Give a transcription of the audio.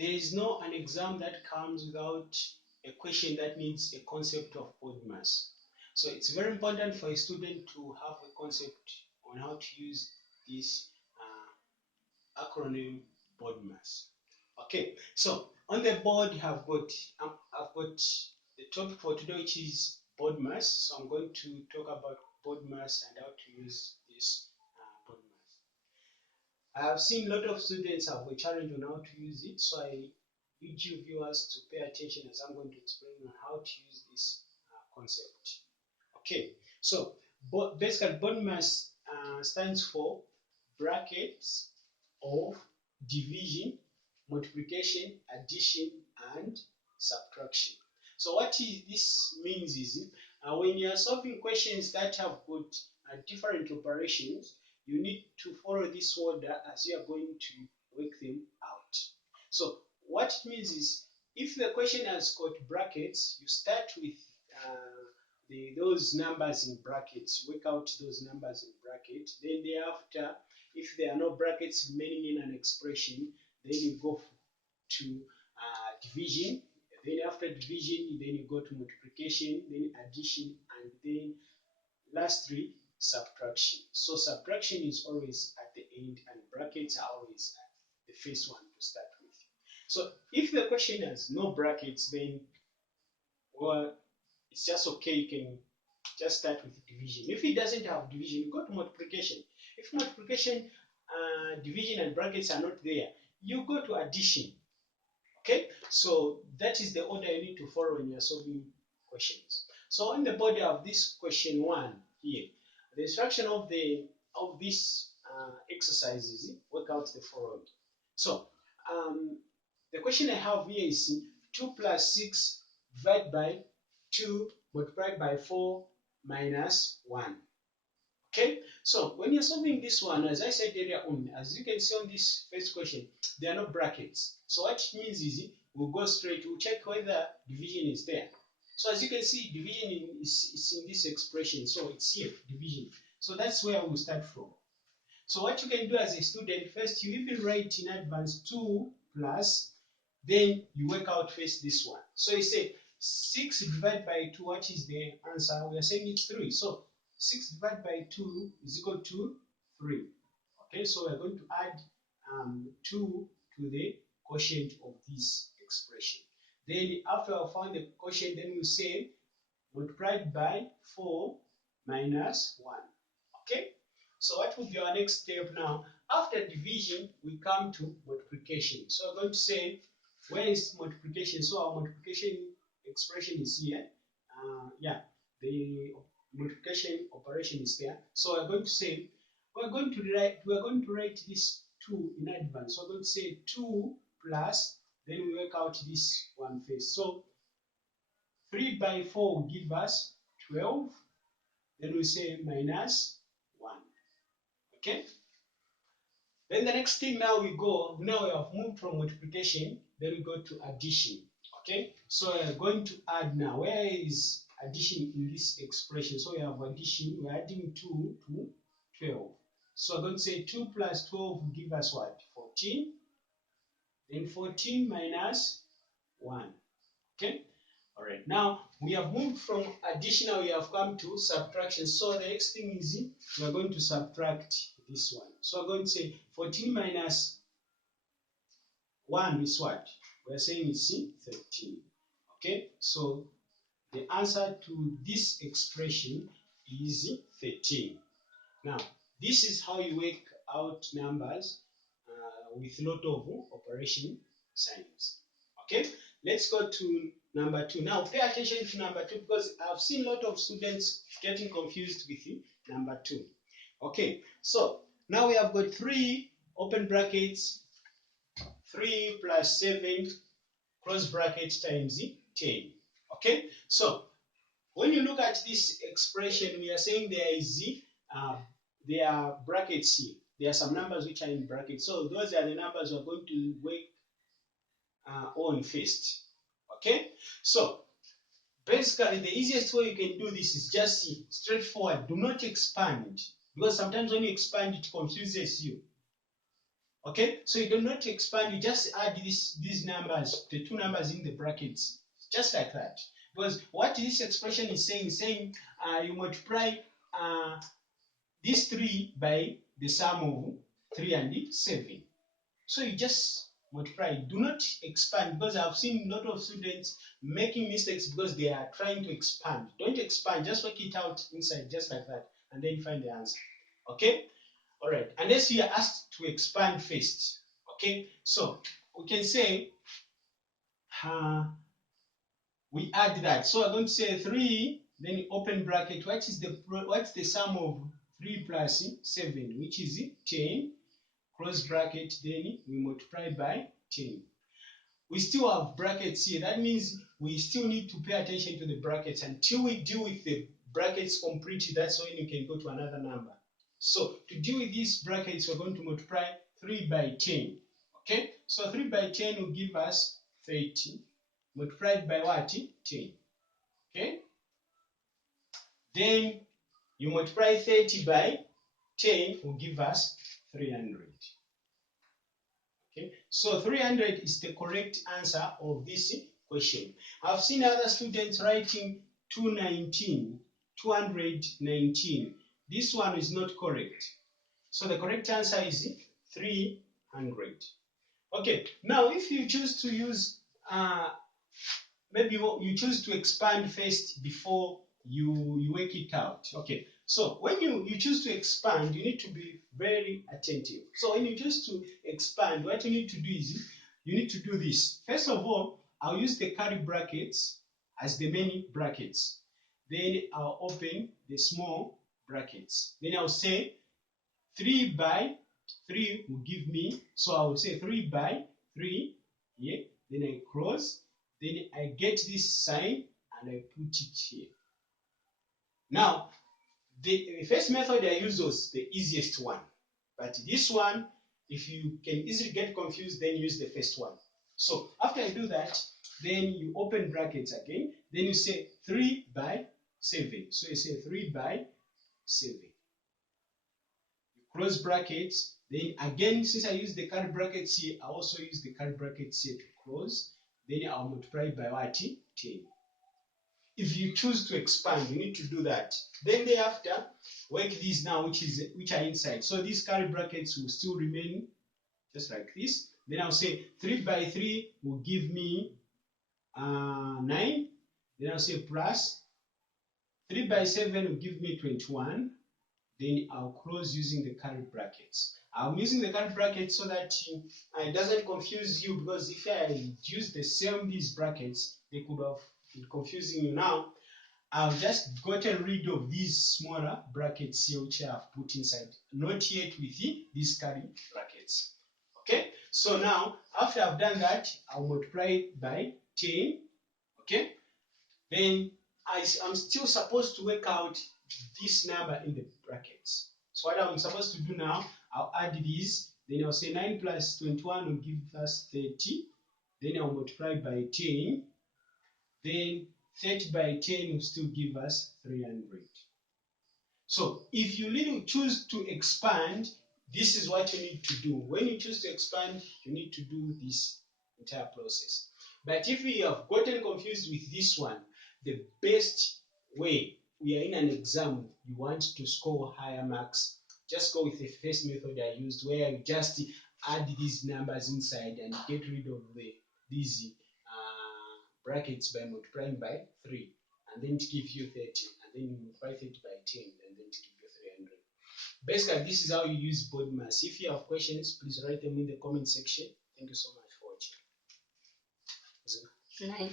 There is no an exam that comes without a question that needs a concept of Bodmas. So it's very important for a student to have a concept on how to use this acronym Bodmas. Okay, so on the board I've got the topic for today, which is Bodmas. So I'm going to talk about Bodmas and how to use this Bodmas. I have seen a lot of students have a challenge on how to use it, so I need you viewers to pay attention as I'm going to explain on how to use this concept. Okay, so basically Bodmas stands for brackets of division, multiplication, addition, and subtraction. So what this means is when you are solving questions that have got different operations, you need to follow this order as you are going to work them out. So what it means is if the question has got brackets, you start with those numbers in brackets, work out those numbers in brackets. Then thereafter, if there are no brackets remaining in an expression, then you go to division. Then after division, then you go to multiplication, then addition, and then lastly, subtraction. So subtraction is always at the end, and brackets are always at the first one to start with. So if the question has no brackets, then well, it's just okay. You can just start with division. If it doesn't have division, you go to multiplication. If multiplication, division, and brackets are not there, you go to addition. Okay, so that is the order you need to follow when you're solving questions. So on the body of this question 1 here, the instruction of this exercise is work out the following. So the question I have here is 2 plus 6 divided by 2 multiplied by 4 minus 1. Okay, so when you're solving this one, as I said earlier on, as you can see on this first question, there are no brackets. So what it means is we'll go straight, we'll check whether division is there. So as you can see, division is in this expression, so it's here, division. So that's where we'll start from. So what you can do as a student, first you even write in advance 2 plus, then you work out first this one. So you say 6 divided by 2, what is the answer? We are saying it's 3. So 6 divided by 2 is equal to 3. Okay, so we're going to add 2 to the quotient of this expression. Then after I found the quotient, then we say multiplied by 4 minus 1. Okay, so what will be our next step now? After division, we come to multiplication. So we're going to say, where is multiplication? So our multiplication expression is here. The multiplication operation is there. So we're going to say, we're going to write this 2 in advance. So we're going to say 2 plus, then we work out this one first. So 3 by 4 will give us 12. Then we say minus 1. Okay? Then the next thing now we have moved from multiplication, then we go to addition. Okay? So we are going to add now. Where is addition in this expression? So we have addition, we're adding 2 to 12. So we're going to say 2 plus 12 will give us what? 14. Then 14 minus 1. Okay? Alright, now we have moved from addition, now we have come to subtraction. So the next thing is we are going to subtract this one. So we're going to say 14 minus 1 is what? We are saying it's 13. Okay, so the answer to this expression is 13. Now, this is how you work out numbers with a lot of operation signs. Okay, let's go to number 2. Now, pay attention to number 2 because I've seen a lot of students getting confused with number 2. Okay, so now we have got 3 open brackets, 3 plus 7 close bracket times 10. Okay, so when you look at this expression, we are saying there are brackets here. There are some numbers which are in brackets. So those are the numbers we're going to work on first. Okay, so basically the easiest way you can do this is just straightforward. Do not expand, because sometimes when you expand it confuses you. Okay, so you do not expand, you just add these numbers, the two numbers in the brackets, just like that. Because what this expression is saying you multiply these 3 by the sum of 3 and 7. So you just multiply. Do not expand, because I've seen a lot of students making mistakes because they are trying to expand. Don't expand, just work it out inside, just like that, and then find the answer. Okay? All right. Unless you are asked to expand first. Okay? So we can say we add that. So I'm going to say 3, then open bracket. What's the sum of 3 plus 7, which is 10. Close bracket, then we multiply by 10. We still have brackets here. That means we still need to pay attention to the brackets until we deal with the brackets completely. That's when you can go to another number. So to deal with these brackets, we're going to multiply 3 by 10. Okay? So 3 by 10 will give us 30. Multiplied by what? 10. Okay? Then you multiply 30 by 10 will give us 300. Okay, so 300 is the correct answer of this question. I've seen other students writing 219. This one is not correct. So the correct answer is 300. Okay, now if you choose to use, maybe you choose to expand first before you work it out. Okay, so when you choose to expand, you need to be very attentive. So when you choose to expand, what you need to do is you need to do this. First of all, I'll use the curly brackets as the main brackets. Then I'll open the small brackets. Then I'll say 3 by 3 will give me, so I will say 3 by 3 here. Then I cross. Then I get this sign and I put it here. Now, the first method I use was the easiest one. But this one, if you can easily get confused, then use the first one. So after I do that, then you open brackets again. Then you say 3 by 7. So you say 3 by 7. You close brackets. Then again, since I use the curly brackets here, I also use the curly brackets here to close. Then I'll multiply by what? 10. If you choose to expand, you need to do that. Then thereafter, work these now, which are inside. So these curly brackets will still remain just like this. Then I'll say 3 by 3 will give me 9. Then I'll say plus 3 by 7 will give me 21. Then I'll close using the curly brackets. I'm using the curly brackets so that it doesn't confuse you, because if I use the same these brackets, they could have been confusing you. Now I've just gotten rid of these smaller brackets here, which I have put inside, not yet with these curly brackets. Okay, so now after I've done that, I'll multiply by 10. Okay, then I'm still supposed to work out this number in the brackets. So what I'm supposed to do now, I'll add these, then I'll say 9 plus 21 will give us 30. Then I'll multiply by 10. Then 30 by 10 will still give us 300. So if you really choose to expand, this is what you need to do. When you choose to expand, you need to do this entire process. But if you have gotten confused with this one, the best way, we are in an exam, you want to score higher marks, just go with the first method I used, where you just add these numbers inside and get rid of these brackets by multiplying by 3, and then to give you 30, and then you multiply 30 by 10, and then to give you 300. Basically, this is how you use Bodmas. If you have questions, please write them in the comment section. Thank you so much for watching. 9.